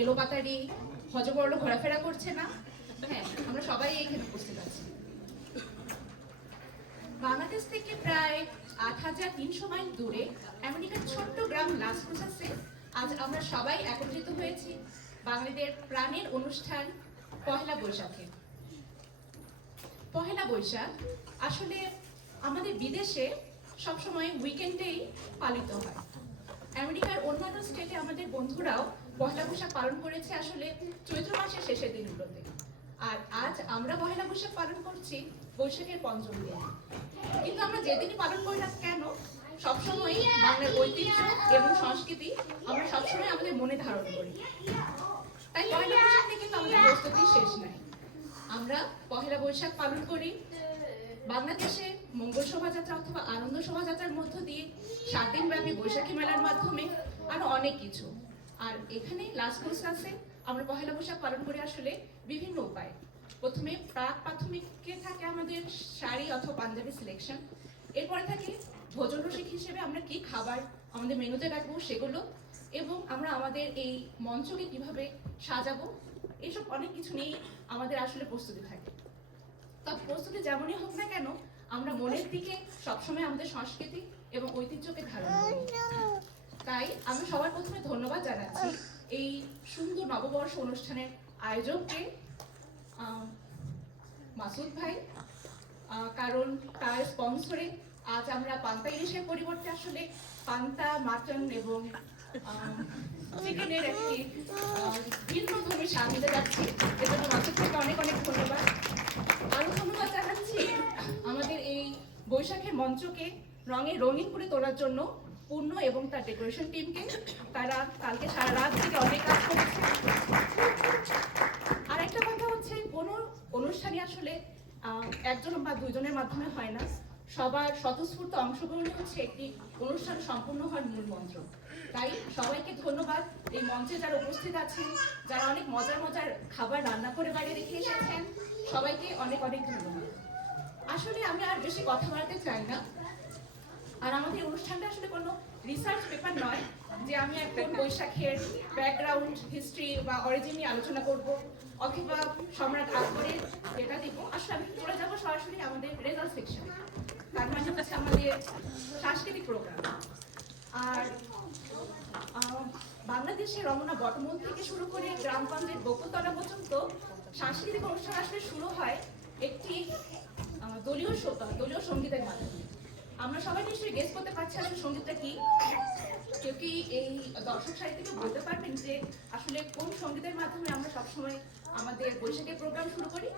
এলোপাতাড়ি হজবরল ঘোরাফেরা করছে না। হ্যাঁ, আমরা সবাই এখানে উপস্থিত আছি। বাংলাদেশ থেকে প্রায় ৮৩০০ মাইল দূরে আমেরিকার ছোট্ট গ্রাম লাস ক্রুসাসে আজ আমরা সবাই একত্রিত হয়েছি বাঙালিদের প্রাণের অনুষ্ঠান পহেলা বৈশাখে। পহেলা বৈশাখ আসলে আমাদের বিদেশে সবসময় উইকেন্ডেই পালিত হয়। আমেরিকার অন্যান্য স্টেটে আমাদের বন্ধুরাও পহেলা বৈশাখ পালন করেছে আসলে চৈত্র মাসের শেষের দিনগুলোতে। আর আজ আমরা পহেলা বৈশাখ পালন করছি বৈশাখের পঞ্চম দিন। কিন্তু আমরা যেদিনই পালন করি না কেন, সবসময় বাংলার ঐতিহ্য এবং সংস্কৃতি আমরা সবসময় আমাদের মনে ধারণ করি। তাই পহেলা বৈশাখ নিয়ে কিন্তু আমাদের প্রস্তুতি শেষ নাই। আমরা পহেলা বৈশাখ পালন করি বাংলাদেশে মঙ্গল শোভাযাত্রা অথবা আনন্দ শোভাযাত্রার মধ্য দিয়ে 7 দিন ব্যাপী বৈশাখী মেলার মাধ্যমে আরো অনেক কিছু। আর এখানে লাস ক্রুসাসে আমরা পহেলা বৈশাখ পালন করি আসলে বিভিন্ন উপায়। প্রথমে প্রাক প্রাথমিকে থাকে আমাদের শাড়ি অথবা পাঞ্জাবি সিলেকশন। এরপরে থাকে ভোজন রসিক হিসেবে আমরা কি খাবার আমাদের মেনুতে রাখবো সেগুলো, এবং আমরা আমাদের এই মঞ্চকে কিভাবে সাজাবো, এইসব অনেক কিছু নিয়ে আমাদের আসলে প্রস্তুতি থাকে। তবে প্রস্তুতি যেমনই হোক না কেন, আমরা মনের দিকে সবসময় আমাদের সংস্কৃতি এবং ঐতিহ্যকে ধারণ করি। তাই আমি সবার প্রথমে ধন্যবাদ জানাচ্ছি এই সুন্দর নববর্ষ অনুষ্ঠানের আয়োজককে, মাসুদ ভাই, কারণ তার স্পন্সরে আজ আমরা পান্তা ইলিশের পরিবর্তে আসলে পান্তা, মাটন এবং চিকেনের একটি ভিন্ন ধর্মী স্বাদ নিতে যাচ্ছি। এজন্য মাসুদ ভাইকে অনেক অনেক ধন্যবাদ। আরো ধন্যবাদ জানাচ্ছি আমাদের এই বৈশাখের মঞ্চকে রঙিন করে তোলার জন্য পূর্ণ এবং তার ডেকোরেশন টিমকে। তারা কালকে সারা রাত থেকে অনেক কাজ করেছে। আর একটা কথা হচ্ছে, কোনো অনুষ্ঠানই আসলে একজন বা দুইজনের মাধ্যমে হয় না। সবার স্বতঃস্ফূর্ত অংশগ্রহণই হচ্ছে একটি অনুষ্ঠান সম্পূর্ণ হওয়ার মূল মন্ত্র। তাই সবাইকে ধন্যবাদ। এই মঞ্চে যারা উপস্থিত আছেন, যারা অনেক মজার মজার খাবার রান্না করে বাইরে রেখে এসেছেন, সবাইকে অনেক অনেক ধন্যবাদ। আসলে আমি আর বেশি কথা বলতে চাই না। আর আমাদের অনুষ্ঠানটা আসলে কোনো রিসার্চ পেপার নয় যে আমি এখন বৈশাখের ব্যাকগ্রাউন্ড, হিস্ট্রি বা অরিজিন নিয়ে আলোচনা করব অথবা সম্রাট আকবরের ডেটা দিব। আসলে আমি চলে যাবো সরাসরি আমাদের রেজাল্ট সেকশন, তার মানে হচ্ছে আমাদের সাংস্কৃতিক প্রোগ্রাম। আর বাংলাদেশের রমনা বটমূল থেকে শুরু করে গ্রামগঞ্জের বকুলতলা পর্যন্ত সাংস্কৃতিক অনুষ্ঠান আসলে শুরু হয় একটি দলীয় সঙ্গীতের মাধ্যমে। আমরা সবাই নিশ্চয়ই গেস করতে পারছি আসলে সঙ্গীতটা কি। কেউ কি এই দর্শক সারি থেকে বলতে পারবেন যে আসলে কোন সঙ্গীতের মাধ্যমে আমরা সবসময় আমাদের বৈশাখের প্রোগ্রাম শুরু করি?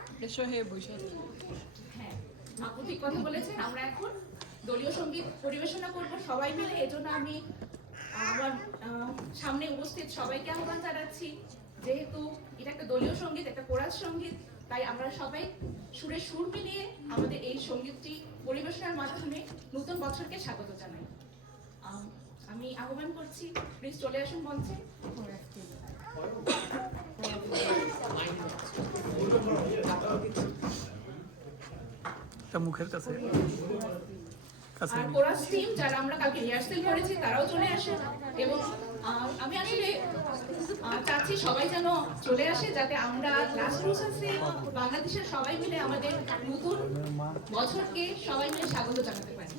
হ্যাঁ, আপু ঠিক কথা বলেছেন। আমরা এখন দলীয় সঙ্গীত পরিবেশনা করব সবাই মিলে। এজন্য আমি আমার সামনে উপস্থিত সবাইকে আহ্বান জানাচ্ছি, যেহেতু এটা একটা দলীয় সঙ্গীত, একটা কোরাস সঙ্গীত, তাই আমরা সবাই সুরে সুর মিলিয়ে আমাদের এই সঙ্গীতটি পরিবেশনার মাধ্যমে নতুন বছরকে স্বাগত জানাই। আমি আহ্বান করছি, প্লিজ চলে আসুন মঞ্চে। মুখের কাছে আর কোরাস টিম যারা আমরা কালকে রিহার্সেল করেছি তারাও চলে আসে, এবং আমি আসলে চাচ্ছি সবাই যেন চলে আসে, যাতে আমরা লাস ক্রুসাসে বাংলাদেশের সবাই মিলে আমাদের নতুন বছরকে সবাই মিলে স্বাগত জানাতে পারি।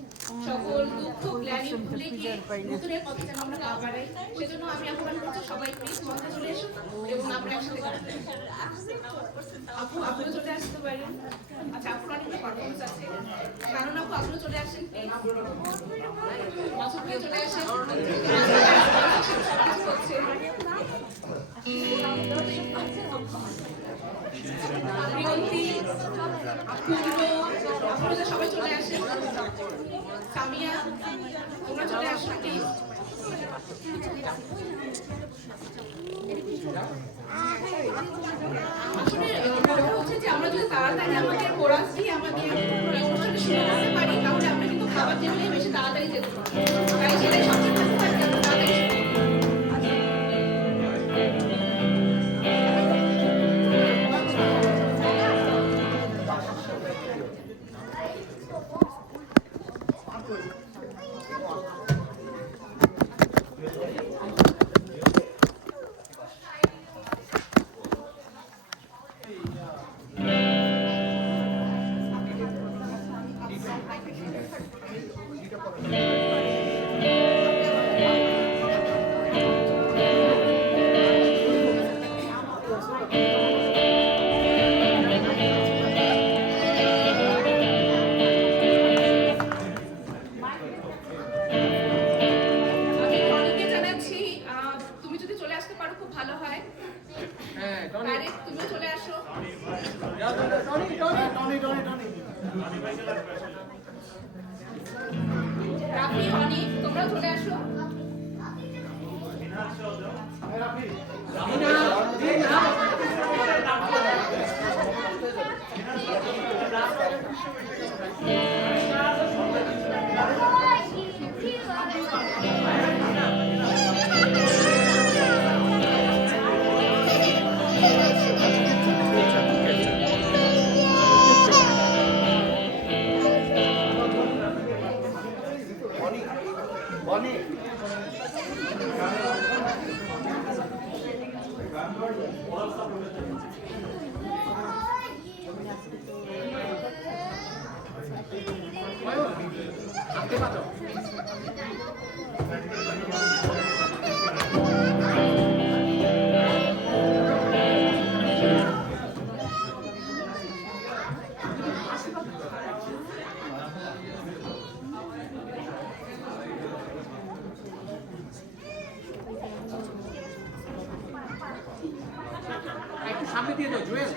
সকল দুঃখ ক্লানি ভুলে গিয়ে নতুনের পথে যেন আমরা পা বাড়াই, সেজন্য আমি আহ্বান করছি সবাই প্লিজ মঞ্চে চলে এসুন এবং আমরা একসাথে কাটাই। আপু, আপনিও চলে আসতে পারেন। আচ্ছা, আপুর অনেকগুলো পারফরমেন্স আছে, কারণ আপু আপনিও চলে আসেন, মাসুদ ভাই চলে আসেন। সবাই চলে আসেন। সামিয়া, তোমরা চলে আসো প্লিজ। আসলে কথা হচ্ছে যে আমরা যদি তাড়াতাড়ি আমাদের কোরাস দিয়ে আমাদের অনুষ্ঠানে শুরু করতে পারি, তাহলে আমরা কিন্তু খাবার টেবিলে বেশি তাড়াতাড়ি যেতে পারি। তাই সেটাই সবচেয়ে তাড়াতাড়ি। ভালো হয়। হ্যাঁ, টনি। আরে তুমিও চলে আসো। রাফি, অনি, তোমরাও চলে আসো। একটু সামনে দিয়ে দাও জুয়েল,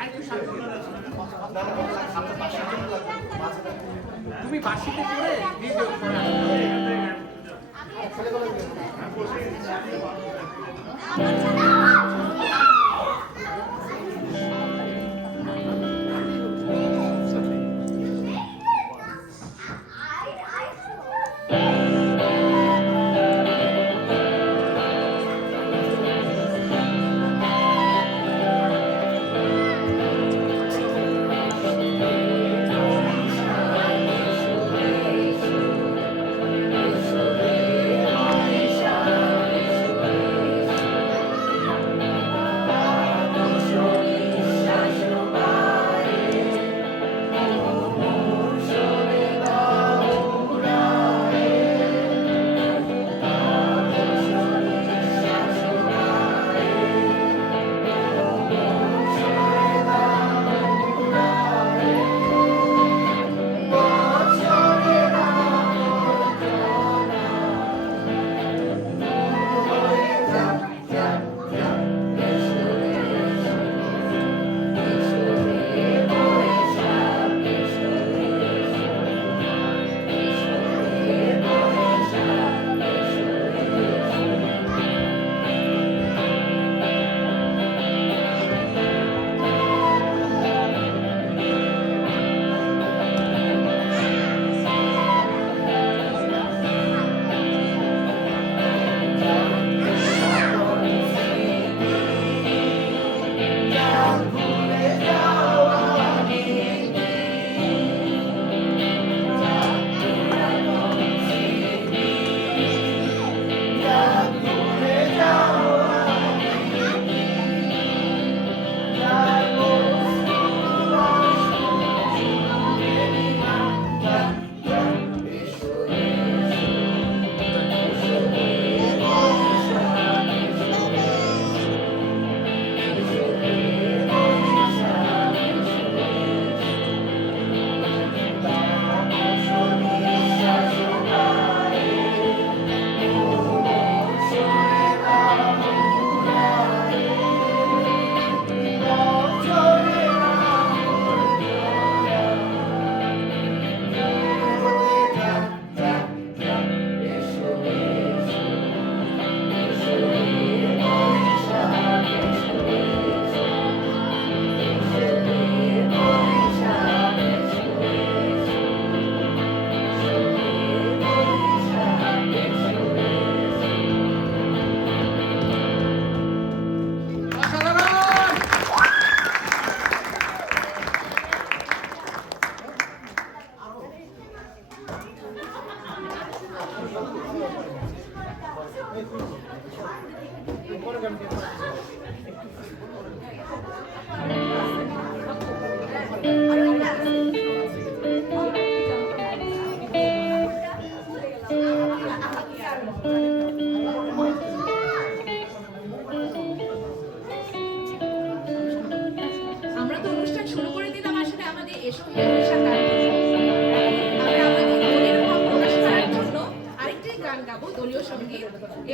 আরেকটু সামনে দিয়ে দাও। তুমি বাসিতে করে দিয়ে দাও।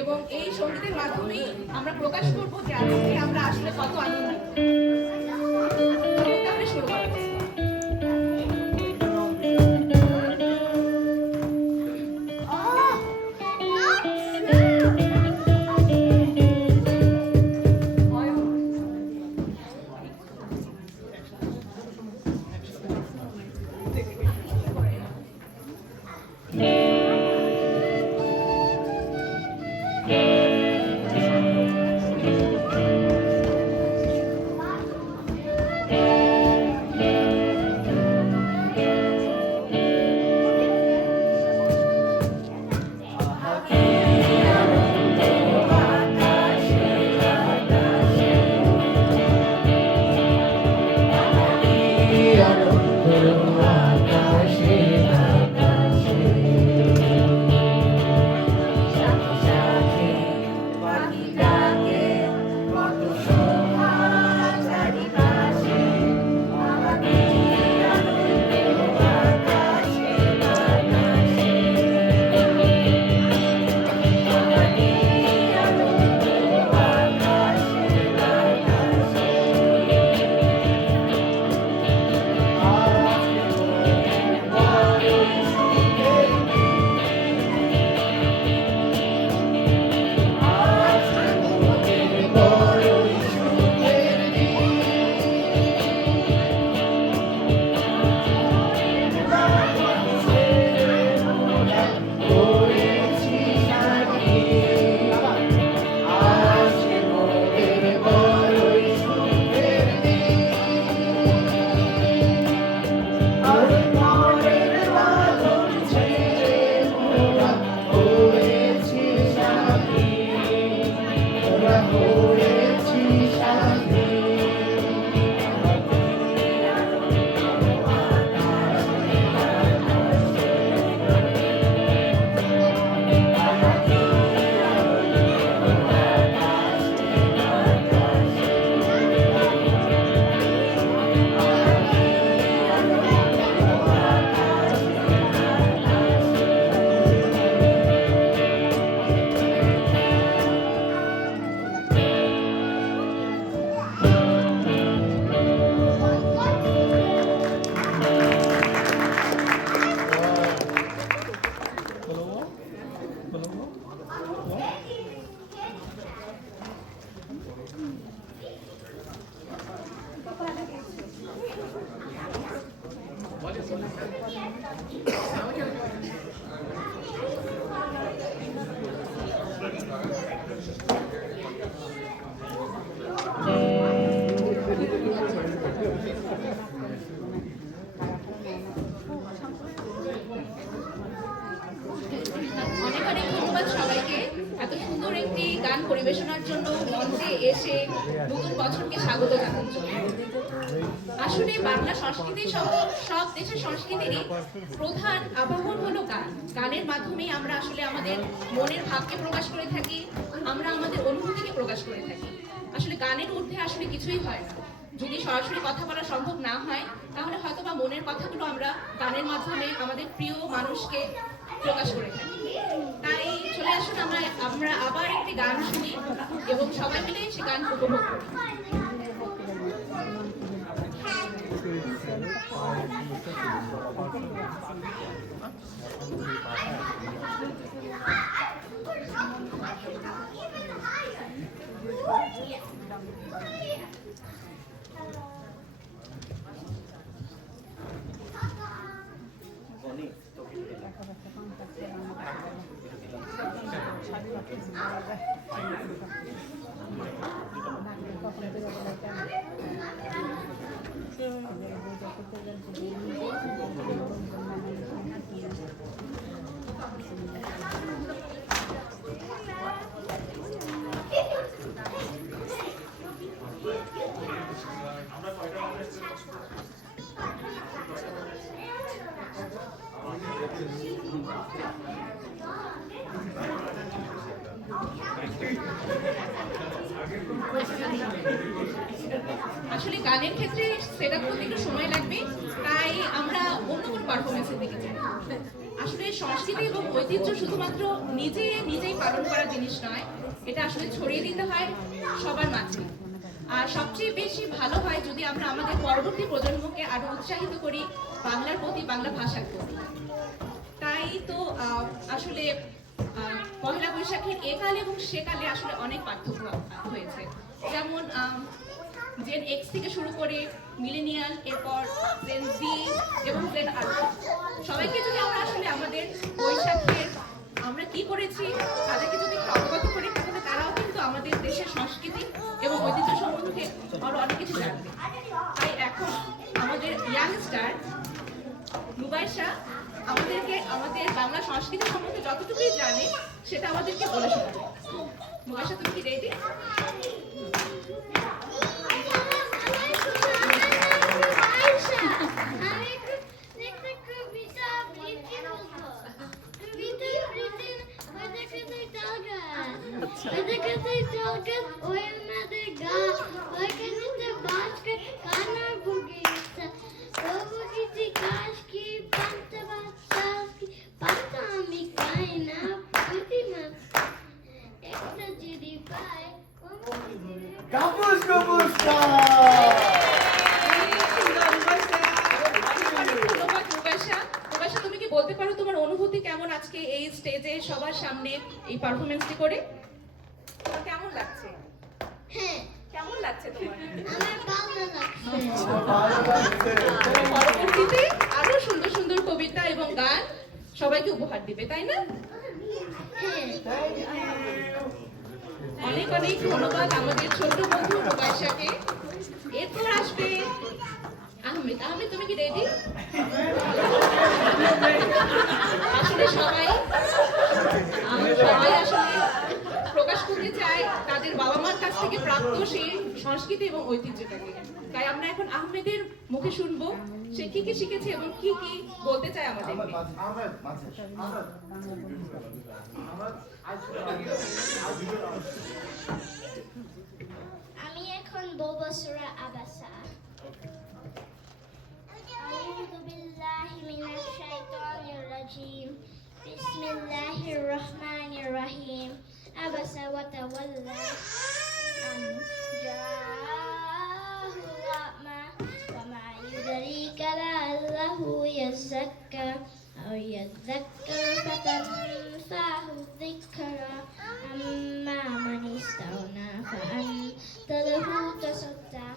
এবং এই সঙ্গীতের মাধ্যমেই আমরা প্রকাশ করবো যে আজকে আমরা আসলে কত আনন্দিত। তাহলে শুরু করা যাক। অনেক অনেক ধন্যবাদ সবাইকে এত সুন্দর একটি গান পরিবেশনার জন্য মঞ্চে এসে নতুন বছরকে স্বাগত জানানোর জন্য। আসলে বাংলা সংস্কৃতি সব দেশের সংস্কৃতিরই প্রধান আবাহন হলো গান। গানের মাধ্যমে আমরা আসলে আমাদের মনের ভাবকে প্রকাশ করে থাকি, আমরা আমাদের অনুভূতিকে প্রকাশ করে থাকি। আসলে গানের ঊর্ধ্বে আসলে কিছুই হয় না। যদি সরাসরি কথা বলা সম্ভব না হয় তাহলে হয়তো বা মনের কথাগুলো আমরা গানের মাধ্যমে আমাদের প্রিয় মানুষকে প্রকাশ করে থাকি। তাই চলে আসুন আমরা আবার একটি গান শুনি এবং সবাই মিলে সে গান উপভোগ করি। আসলে গানের ক্ষেত্রে সেটআপ করতে একটু সময় লাগবে, তাই আমরা অন্য কোনো পারফরমেন্সের দিকে যাই। আসলে সংস্কৃতি এবং ঐতিহ্য শুধুমাত্র নিজেই পালন করা জিনিস নয়, এটা আসলে ছড়িয়ে দিতে হয় সবার মাঝে। আর সবচেয়ে বেশি ভালো হয় যদি আমরা আমাদের পরবর্তী প্রজন্মকে আরো উৎসাহিত করি বাংলার প্রতি, বাংলা ভাষার প্রতি। তাই তো আসলে পহেলা বৈশাখের একালে এবং সেকালে আসলে অনেক পার্থক্য হয়েছে। যেমন জেন এক্স থেকে শুরু করে মিলেনিয়াল, এরপর জেন জি এবং জেন আলফা, সবাইকে যদি আমরা আসলে আমাদের বৈশাখের আমরা কি করেছি তাদেরকে যদি একটু অবগত করি, তাহলে তারাও কিন্তু আমাদের দেশের সংস্কৃতি এবং ঐতিহ্য সম্বন্ধে আরো অনেক কিছু জানবে। তাই এখন আমাদের ইয়াংস্টার নুবাইশা আমাদেরকে আমাদের বাংলা সংস্কৃতি সম্বন্ধে যতটুকুই জানে সেটা আমাদেরকে বলে শোনাবে। নুবাইশা, তুমি কি রেডি? Gabus Gabuska! তুমি কি বলতে পারো তোমার অনুভূতি কেমন আজকে এই স্টেজে সবার সামনে এই পারফরমেন্সটি করে? তোমার কেমন লাগছে? হ্যাঁ, কেমন লাগছে তোমার? আমার ভালো লাগছে। পরবর্তীতে আরো সুন্দর সুন্দর কবিতা এবং গান সবাইকে উপহার দিবে, তাই না? হ্যাঁ, অনেক অনেক ধন্যবাদ আমাদের ছোট বন্ধু নুবাইশাকে। এরপর আসবে আহমেদ। আহমেদ, তুমি কি রেডি? আসলে সবাই আসলে প্রকাশ করতে চায় তাদের বাবা মার কাছ থেকে প্রাপ্ত সেই সংস্কৃতি এবং ঐতিহ্যটাকে। তাই আমরা এখন আহমেদের মুখে শুনবো সে কি কি শিখেছে এবং কি কি বলতে চায় আমাদেরকে। আমি এখন বলবো সূরা আবাসা। আউযু বিল্লাহি মিনাশ শাইতানির রাজিম। বিসমিল্লাহির রহমানির রহিম। আবাসা ওয়া তাওয়াল্লা আন জাআহুল আ'মা ওয়া মা ইউদরিকা লা'ল্লাহু ইয়াযাক্কা আও ইয়াযাক্কারু ফাতানফাহু যিকরা أما من استغنى فأنت له تصدى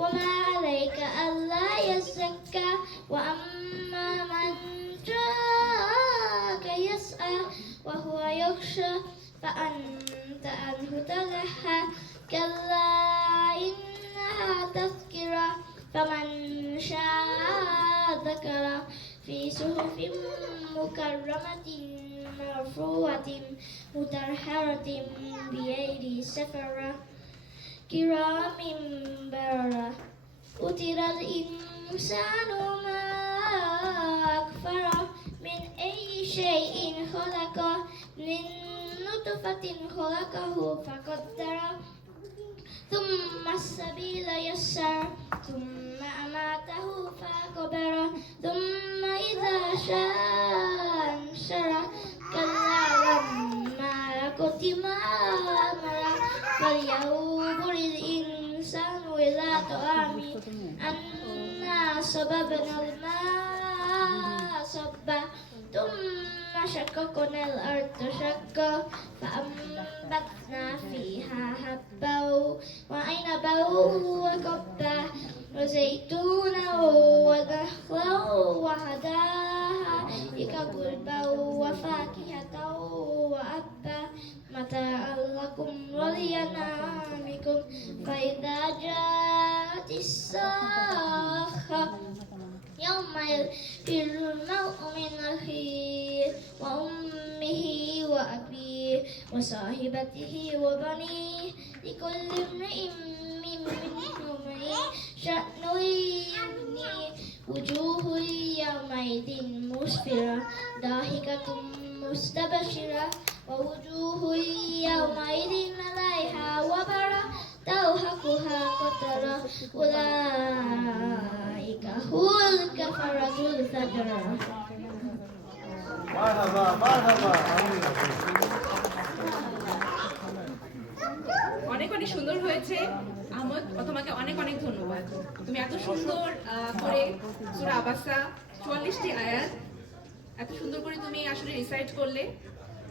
وما عليك ألا يزكى وأما من جاءك يسعى وهو يخشى فأنت عنه تلهى كلا إنها تذكرة فمن شاء ذكره في صحف مكرمة مرفوعة مطهرة بأيدي سفرة كرام بررة قتل الإنسان ما أكفره من أي شيء خلقه من نطفة خلقه فقدره ثم السبيل يسر ثم أماته فأقبره ثم إذا شاء أنشره كلا لما يقض ما أمره فلينظر الإنسان إلى طعامه أنا صببنا الماء صبا ثم شققنا الأرض شقا فأنبتنا فيها حبا وعنبا وقبا وزيتونا ونخلا وحدائق غلبا وفاكهة وأبا متاعا لكم ولأنعامكم فإذا جاءت الصاخة يوم يفر المرء من أخيه وأمه وأبيه وصاحبته وبنيه لكل امرئ منهم شأن يغنيه وجوه يومئذ مسفرة ضاحكة مستبشرة ووجوه يومئذ عليها وبرة ترهقها قترة أولئك هم الكفرة الفجرة. مرحبا مرحبا অনেক সুন্দর হয়েছে আহমদ, তোমাকে অনেক অনেক ধন্যবাদ। তুমি এত সুন্দর করে সূরা আবাসা 44টি আয়াত এত সুন্দর করে তুমি আসলে রিসাইট করলে।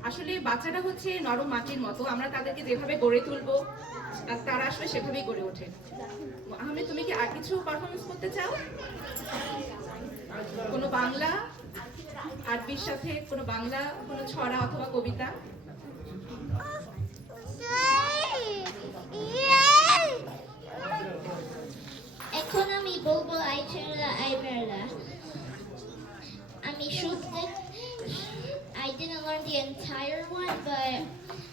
আসলে বাচ্চারা হচ্ছে নরম মাটির মতো, আমরা তাদেরকে যেভাবে গড়ে তুলবো তারা আসলে সেভাবেই গড়ে ওঠে। আহমেদ, তুমি কি আর কিছু পারফরমেন্স করতে চাও? কোনো বাংলা আরবির সাথে কোনো বাংলা কোনো ছড়া অথবা কবিতা? এখন আমি বলবো আই ছেড়া আই মেলা। আমি শুনতে I didn't learn the entire one, but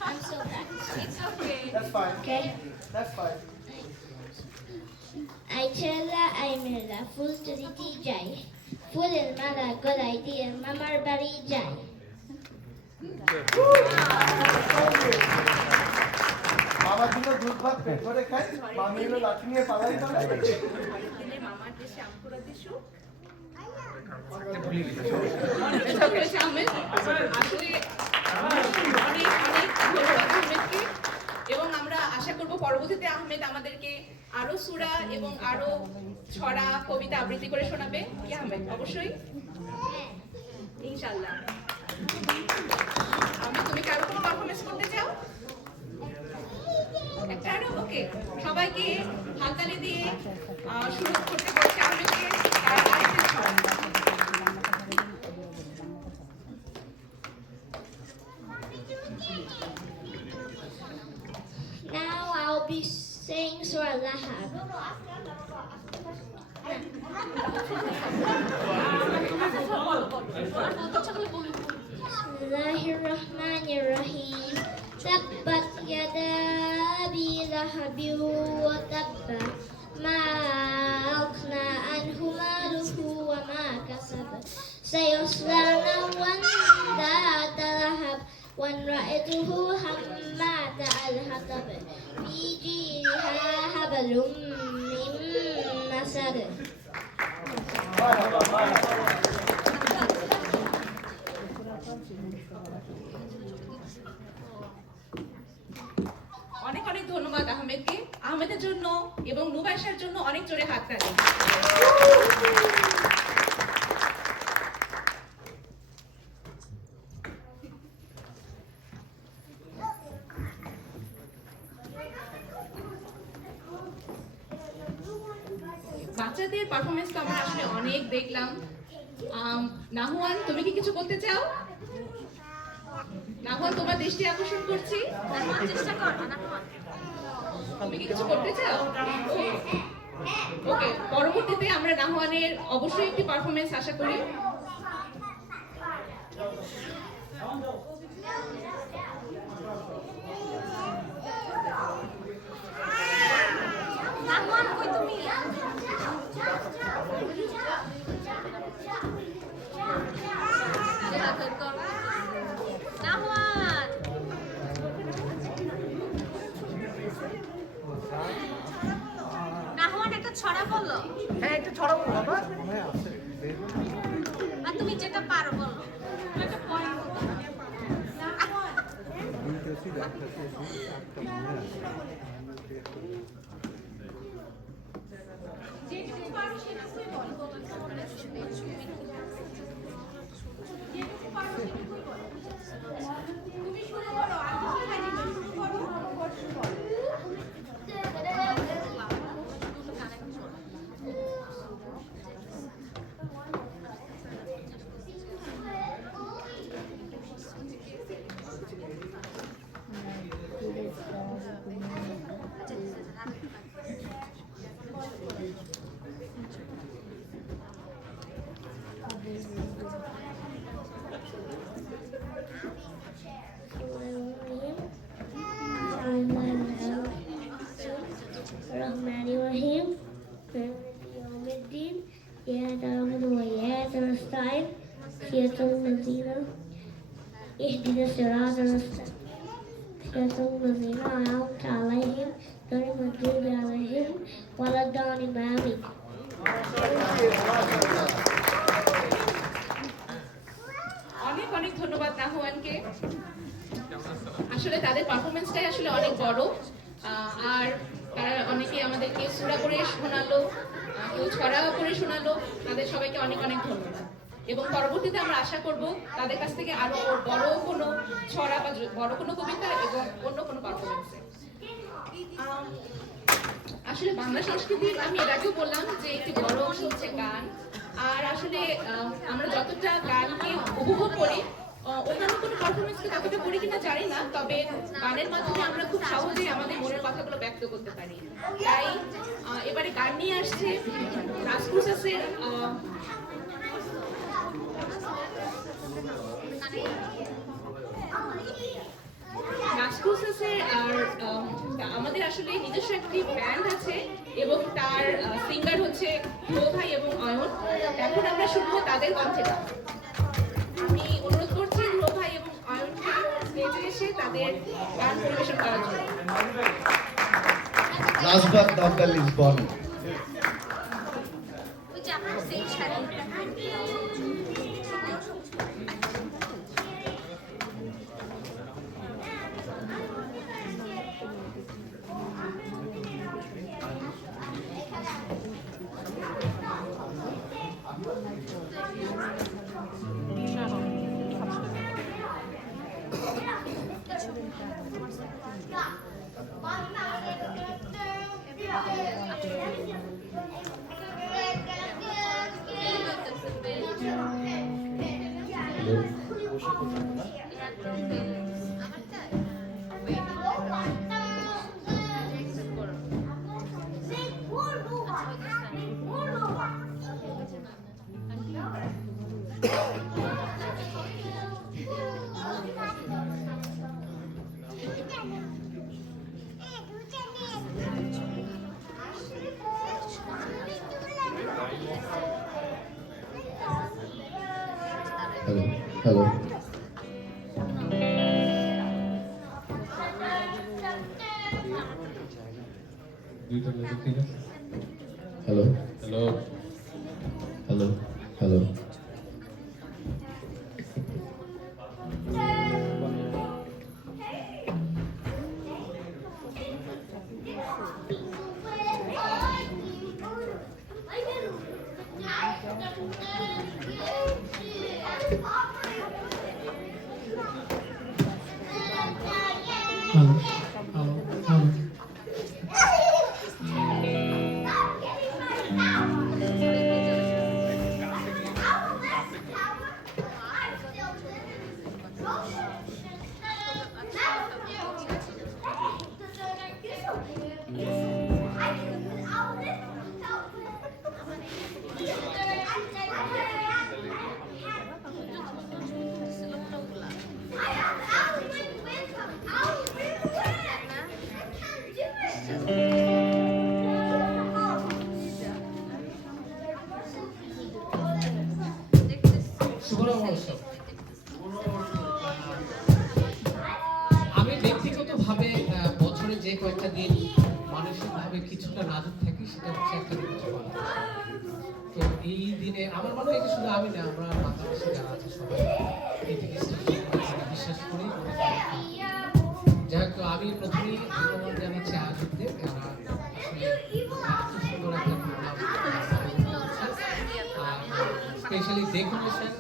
I'm so practicing. It's okay. That's fine. Okay? That's fine. I ছেড়া আই মেলা, ফুল তো দিতে যাই, ফুলের মালা গলায় দিয়ে মামার বাড়ি যাই। বাবার জন্য দুধ ভাত পেট ভরে খাই, মামি হলো লাঠি নিয়ে পালাই পালাই। মামার দেশে আমপুরা দেশু ভুলে গেছি। হয়েছে আহমেদ। আসলে অনেক অনেক ধন্যবাদ আহমেদকে, এবং আমরা আশা করব পরবর্তীতে আহমেদ আমাদেরকে আরো সূরা এবং আরো ছড়া কবিতা আবৃত্তি করে শোনাবে। কি আহমেদ? অবশ্যই, ইনশাআল্লাহ। আহমেদ, তুমি কি আরো কোনো পারফরমেন্স করতে চাও? একটা আরো? ওকে, সবাইকে হাততালি দিয়ে শুরু করতে বলছি আহমেদকে। আর আরেকটা ছড়া। Now I'll be saying Surah Lahab. Bismillahirrahmanirrahim. Tabbat yada abi lahabin wa tabba. Ma aghna anhu maluhu wa ma kasab. Sayasla naran dhata lahab. وامرأته حمالة الحطب في جيدها حبل من مسد. অনেক অনেক ধন্যবাদ আহমেদকে। আহমেদের জন্য এবং নুবাইশার জন্য অনেক জোরে হাততালি। বাচ্চাদের পারফরমেন্স তো আমরা আসলে অনেক দেখলাম। নাহুয়ান, তুমি কি কিছু করতে চাও? নাহুয়ান, তোমার দৃষ্টি আকর্ষণ করছি, চেষ্টা কর। তুমি কি কিছু করতে চাও? ওকে, পরবর্তীতে আমরা নাহুয়ানের অবশ্যই একটি পারফরমেন্স আশা করি। নাহুয়ান, কই তুমি? নাহুয়ান, নাহুয়ান একটা ছড়া বলো। হ্যাঁ, একটু ছড়াবো বাবা। আর তুমি যেটা পারো বলো। একটা পড়া যেটুকু পারো সেটুকুই বলো। যেটুকু পারো সেটুকুই বলো। তুমি শুরু করো, আর কিছু খাই দিবে, শুরু করো, শুরু করো। Bismillahirrahmanirrahim. Maliki yawmiddin. Iyyaka na'budu wa iyyaka nasta'in. Siratal ladzina ihdinas siratal mustaqim. Siratal ladzina an'amta 'alaihim ghayril maghdubi 'alaihim waladdallin. Amin. অনেক অনেক ধন্যবাদ নাহুয়ানকে। আসলে তাদের পারফরমেন্সটাই আসলে অনেক বড়। আর তারা অনেকে আমাদেরকে সূরা করে শোনালো, কেউ ছড়া করে শোনালো। তাদের সবাইকে অনেক অনেক ধন্যবাদ। এবং পরবর্তীতে আমরা আশা করব তাদের কাছ থেকে আরো বড় কোনো ছড়া বা বড় কোনো কবিতা এবং অন্য কোনো পারফরমেন্সে। আসলে বাংলা সংস্কৃতির আমি এর আগেও বললাম যে একটি বড় অংশ হচ্ছে গান। আর আসলে আমরা যতটা গানকে উপভোগ করি, অন্যান্য কোনো পারফরমেন্সকে ততটা করি কিনা জানি না, তবে গানের মাধ্যমে আমরা খুব সহজেই আমাদের মনের কথাগুলো ব্যক্ত করতে পারি। তাই এবারে গান নিয়ে আসছে রাজকুসাসের আর আমাদের আসলে নিজস্ব একটি ব্যান্ড আছে এবং তার সিঙ্গার হচ্ছে ধ্রুব ভাই এবং অয়ন। এখন আমরা শুনবো তাদের কণ্ঠে গান। আমি অনুরোধ করছি ধ্রুব ভাই এবং অয়নকে স্টেজে এসে তাদের গান পরিবেশন করার জন্য। Last but not the least, Bonnie. Hello. Hello. Hello. Hello. Hello. আমি ব্যক্তিগতভাবে বছরে যে কয়েকটা দিন মানসিকভাবে কিছুটা নাজুক থাকি, সেটা হচ্ছে একটা দিন জমা। তো এই দিনে আমার মনে হয় যে শুধু আমি না, আমরা বাংলাদেশে যারা আছে সবাই এই জিনিসটা বিশ্বাস করি। যাই হোক, আমি প্রথমেই ধন্যবাদ জানাচ্ছি আয়োজকদের, যারা আসলে এত সুন্দর একটা প্রোগ্রাম, স্পেশালি ডেকোরেশন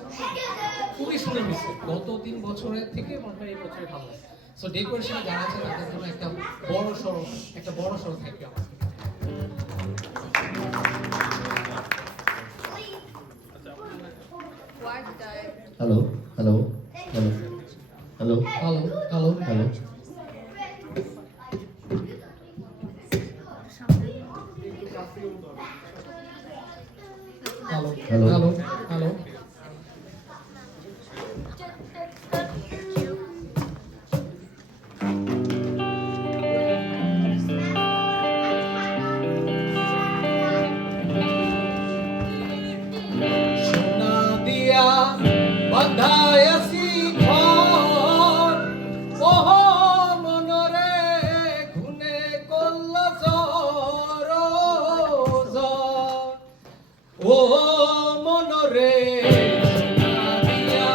খুবই সুন্দর হয়েছে। গত 3 বছরের থেকে মনে হয় এই বছরে ভালো লাগে। সো ডেকোরেশনে যারা আছে তাদের জন্য একটা বড় সড়ো থাকবে আমার। Hello. Hello. Hello. Hello. Hello hello Hello. Hello Hello. Hello hello. সোনা দিয়া বাঁধায় আছি ঘর, ওহ মনরে ঘুনে করল জ্বর, ও মনরে সোনা দিয়া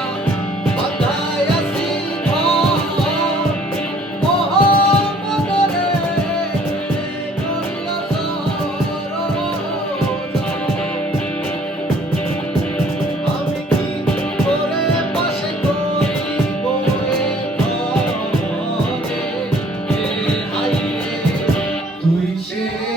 বাঁধায় আছি ঘর, ওহ মনরে আমার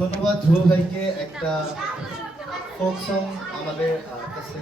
ধন্যবাদ ধ্রুব ভাইকে। একটা ফোক সং আমাদের কাছে